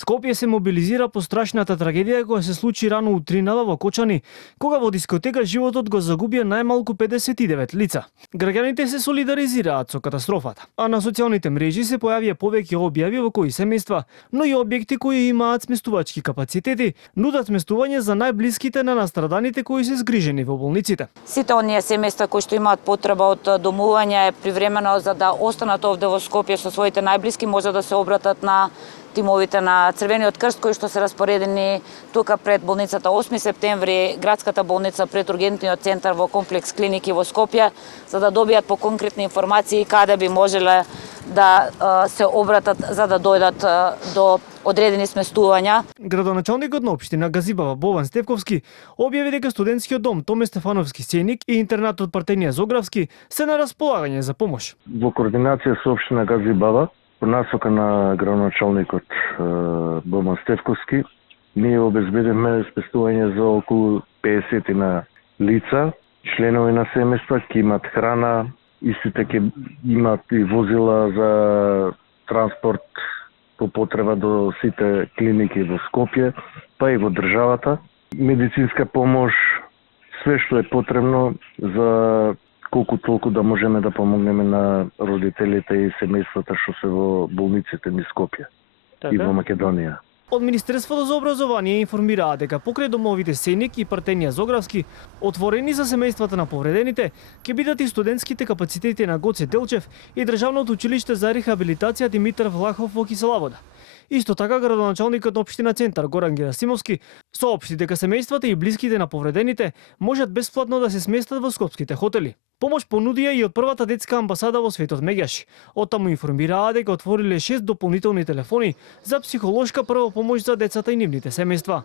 Скопје се мобилизира по страшната трагедија која се случи рано утринава во Кочани, кога во дискотека животот го загубија најмалку 59 лица. Граѓаните се солидаризираат со катастрофата, а на социјалните мрежи се појавија повеќе објави во кои семејства, но и објекти кои имаат сместувачки капацитети, нудат сместување за најблиските на настраданите кои се згрижени во болниците. Сите оние семејства кои што имаат потреба од домување привремено за да останат овде во Скопје со своите најблиски може да се обратат на тимовите на Црвениот крст кои што се распоредени тука пред болницата 8 септември, градската болница пред ургентниот центар во комплекс клиники во Скопје, за да добијат по конкретни информации каде би можеле да се обратат за да дојдат до одредени сместувања. Градоначалникот на општина Газибава Бован Стевковски објави дека студентскиот дом Томе Стефановски Сеник и интернатот Партенија Зографски се на располагање за помош. Во координација со општина Газибава, по насока на градоначалникот Бован Стевковски, ние обезбедивме спестување за околу 50 на лица, членови на семејства, ќе имат храна, истите ќе имат и возила за транспорт по потреба до сите клиники во Скопје, па и во државата. Медицинска помош, све што е потребно за колку толку да можеме да помогнеме на родителите и семејствата што се во болниците низ Скопје и во Македонија. Од Министерството за образование информираа дека покрај домовите Сеник и Партенија Зографски, отворени за семејствата на повредените, ќе бидат и студентските капацитети на Гоце Делчев и Државното училиште за рехабилитација Димитар Влахов во Киселовода. Исто така, градоначалникот на општина Центар Горан Герасимовски соопшти дека семејствата и блиските на повредените можат бесплатно да се сместат во скопските хотели. Помош понудија и од првата детска амбасада во Светот Меѓаш. Оттаму информираа дека отвориле 6 дополнителни телефони за психолошка прва помош за децата и нивните семејства.